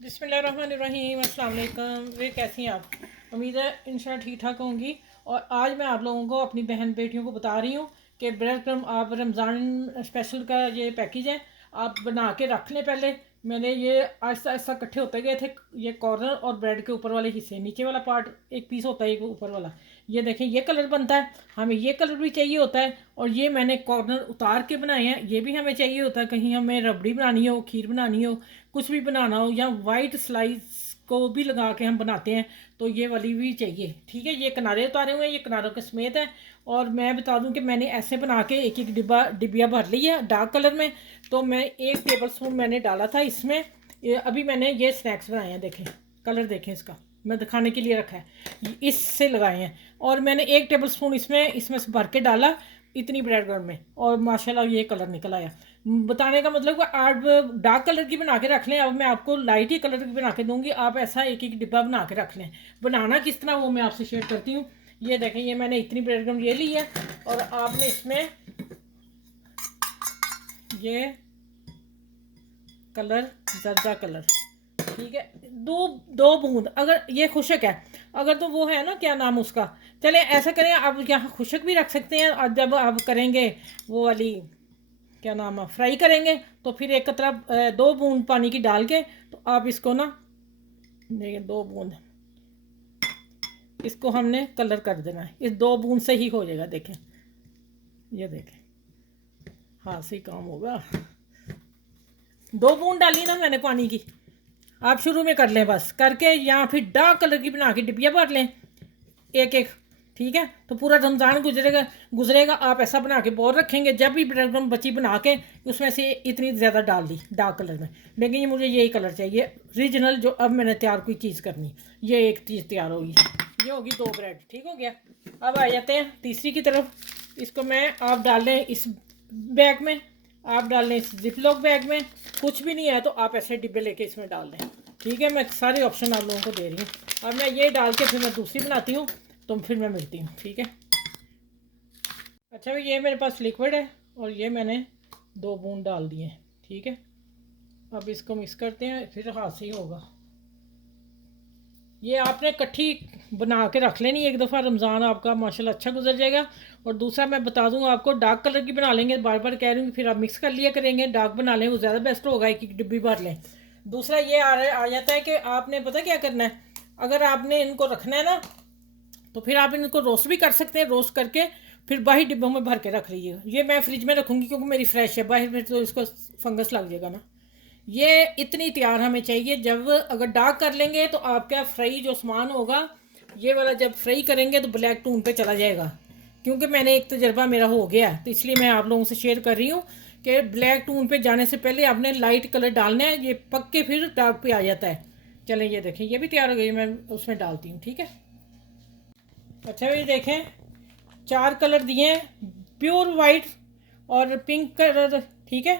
बिस्मिल्लाहिर्रहमानिर्रहीम, अस्सलाम वालेकुम। वे कैसी हैं आप? उम्मीद है इंशाल्लाह ठीक ठाक होंगी। और आज मैं आप लोगों को अपनी बहन बेटियों को बता रही हूँ कि ब्रेड क्रम आप रमज़ान स्पेशल का ये पैकेज है, आप बना के रख लें। पहले मैंने ये आहिस्ता आहिस्ता इकट्ठे होते गए थे। ये कॉर्नर और ब्रेड के ऊपर वाले हिस्से, नीचे वाला पार्ट एक पीस होता है, एक ऊपर वाला। ये देखें, ये कलर बनता है, हमें ये कलर भी चाहिए होता है। और ये मैंने कॉर्नर उतार के बनाए हैं, ये भी हमें चाहिए होता है। कहीं हमें रबड़ी बनानी हो, खीर बनानी हो, कुछ भी बनाना हो, या वाइट स्लाइस को भी लगा के हम बनाते हैं, तो ये वाली भी चाहिए। ठीक है, ये किनारे उतारे हुए हैं, ये किनारों के समेत है। और मैं बता दूं कि मैंने ऐसे बना के एक एक डिब्बिया भर ली है डार्क कलर में। तो मैं 1 टेबल स्पून मैंने डाला था इसमें। अभी मैंने ये स्नैक्स बनाए हैं, देखें कलर, देखें इसका, मैं दिखाने के लिए रखा है, इससे लगाए हैं। और मैंने 1 टेबल स्पून इसमें से भर के डाला इतनी ब्रेड क्रम्ब में, और माशाल्लाह ये कलर निकल आया। बताने का मतलब कि आप डार्क कलर की बना के रख लें। अब मैं आपको लाइट ही कलर की बना के दूंगी, आप ऐसा एक एक डिब्बा बना के रख लें। बनाना किस तरह वो मैं आपसे शेयर करती हूँ। ये देखें, ये मैंने इतनी ब्रेड क्रम्ब ये ली है, और आपने इसमें ये कलर, जर्दा कलर, ठीक है, दो दो बूंद। अगर ये खुशक है, अगर तो वो है ना, क्या नाम उसका, चले ऐसा करें, आप यहाँ खुशक भी रख सकते हैं। और जब आप करेंगे वो वाली, क्या नाम है, फ्राई करेंगे, तो फिर एक तरफ 2 बूंद पानी की डाल के, तो आप इसको ना, देखिए 2 बूंद, इसको हमने कलर कर देना है। इस 2 बूंद से ही हो जाएगा। देखें, ये देखें, हाँ सही काम होगा। 2 बूंद डाली ना मैंने पानी की, आप शुरू में कर लें बस करके, या फिर डार्क कलर की बना के डिब्बिया भर लें एक एक। ठीक है, तो पूरा रमज़ान गुजरेगा आप ऐसा बना के बोर रखेंगे। जब भी ब्रेड क्रम्ब बची बना के उसमें से इतनी ज़्यादा डाल दी डार्क कलर में, लेकिन ये मुझे यही कलर चाहिए रीजनल। जो अब मैंने तैयार कोई चीज़ करनी, ये एक चीज़ तैयार होगी, ये होगी 2 ब्रेड। ठीक हो गया। अब आ जाते हैं तीसरी की तरफ। इसको मैं, आप डाल लें इस बैग में, आप डाल लें इस जिपलॉक बैग में। कुछ भी नहीं है तो आप ऐसे डिब्बे लेके इसमें डाल दें। ठीक है, मैं सारे ऑप्शन आप लोगों को दे रही हूँ। अब मैं ये डाल के फिर मैं दूसरी बनाती हूँ, तो फिर मैं मिलती हूँ। ठीक है, अच्छा भाई, ये मेरे पास लिक्विड है, और ये मैंने 2 बूंद डाल दिए। ठीक है, अब इसको मिक्स करते हैं, फिर हाथ से ही होगा। ये आपने इकट्ठी बना के रख लेनी एक दफ़ा, रमज़ान आपका माशाल्लाह अच्छा गुजर जाएगा। और दूसरा मैं बता दूँ आपको, डार्क कलर की बना लेंगे, बार बार कह रही हूँ, फिर आप मिक्स कर लिया करेंगे, डार्क बना लें, वो ज़्यादा बेस्ट होगा, एक एक डिब्बी भर लें। दूसरा ये आ जाता है कि आपने पता क्या करना है, अगर आपने इनको रखना है ना, तो फिर आप इनको रोस्ट भी कर सकते हैं। रोस्ट करके फिर बाहर डिब्बों में भर के रख लीजिएगा। ये मैं फ्रिज में रखूँगी क्योंकि मेरी फ्रेश है, बाहर फिर तो इसको फंगस लग जाएगा ना। ये इतनी तैयार हमें चाहिए। जब अगर डार्क कर लेंगे तो आपका फ्राई जो सामान होगा, ये वाला जब फ्राई करेंगे तो ब्लैक टून पे चला जाएगा। क्योंकि मैंने एक तजर्बा मेरा हो गया, तो इसलिए मैं आप लोगों से शेयर कर रही हूँ कि ब्लैक टून पे जाने से पहले आपने लाइट कलर डालना है, ये पक के फिर डार्क पे आ जाता है। चलें, ये देखें, ये भी तैयार हो गई, मैं उसमें डालती हूँ। ठीक है, अच्छा ये देखें, 4 कलर दिए हैं, प्योर वाइट और पिंक कलर, ठीक है,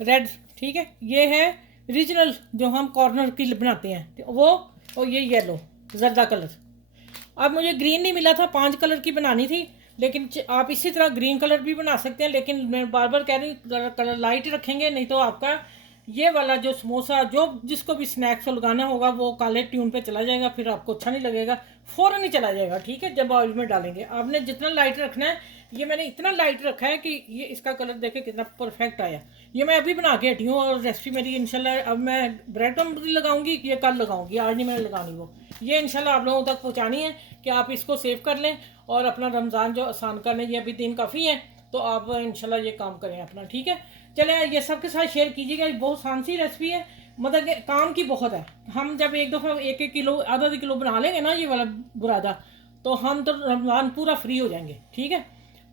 रेड, ठीक है, ये है रीजनल जो हम कॉर्नर की बनाते हैं, तो वो, और ये येलो जर्दा कलर। अब मुझे ग्रीन नहीं मिला था, 5 कलर की बनानी थी, लेकिन आप इसी तरह ग्रीन कलर भी बना सकते हैं। लेकिन मैं बार बार कह रही हूँ कलर लाइट रखेंगे, नहीं तो आपका ये वाला जो समोसा, जो जिसको भी स्नैक्स को लगाना होगा, वो काले ट्यून पे चला जाएगा, फिर आपको अच्छा नहीं लगेगा, फ़ौरन ही चला जाएगा। ठीक है, जब ऑयल में डालेंगे आपने जितना लाइट रखना है, ये मैंने इतना लाइट रखा है कि ये इसका कलर देखे कितना परफेक्ट आया। ये मैं अभी बना के हटी हूँ, और रेसिपी मेरी इंशाल्लाह, अब मैं ब्रेड क्रम्ब लगाऊंगी, ये कल लगाऊंगी, आज नहीं मैंने लगानी वो। ये इंशाल्लाह आप लोगों तक पहुँचानी है कि आप इसको सेव कर लें और अपना रमज़ान जो आसान कर लें। ये अभी दिन काफ़ी है, तो आप इंशाल्लाह ये काम करें अपना। ठीक है, चले, ये सबके साथ शेयर कीजिएगा। बहुत आसान सी रेसिपी है, मतलब कि काम की बहुत है। हम जब एक दफ़ा 1-1 किलो, आधा किलो बना लेंगे ना ये वाला बुरादा, तो हम तो रमज़ान पूरा फ्री हो जाएंगे। ठीक है,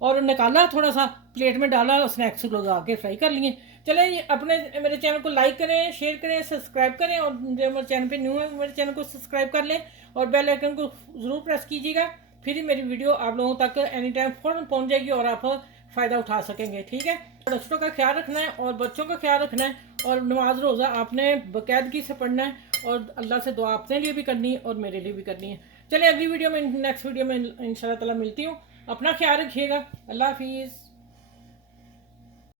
और निकाला थोड़ा सा प्लेट में डाला, स्नैक्स लगा के फ्राई कर लिए। चले, ये अपने मेरे चैनल को लाइक करें, शेयर करें, सब्सक्राइब करें, और जो मेरे चैनल पे न्यू है मेरे चैनल को सब्सक्राइब कर लें, और बेल आइकन को ज़रूर प्रेस कीजिएगा। फिर ही मेरी वीडियो आप लोगों तक एनी टाइम फ़ौरन पहुँच जाएगी, और आप फ़ायदा उठा सकेंगे। ठीक है, बच्चों का ख्याल रखना है, और बच्चों का ख्याल रखना है, और नमाज रोज़ा आपने बाकायदगी से पढ़ना है, और अल्लाह से दुआ अपने लिए भी करनी है और मेरे लिए भी करनी है। चलिए, अगली वीडियो में, नेक्स्ट वीडियो में इंशाल्लाह ताला मिलती हूँ। अपना ख्याल रखिएगा। अल्लाह हाफिज़।